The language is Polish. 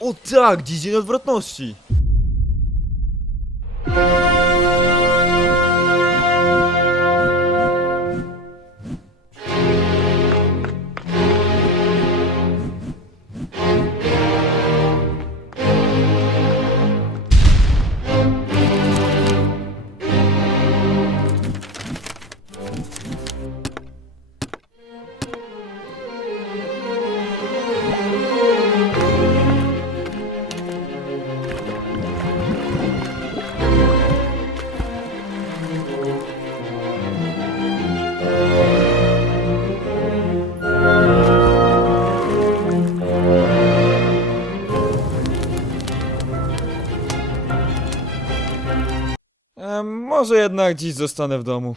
O tak, dziś dzień odwrotności. E, może jednak dziś zostanę w domu.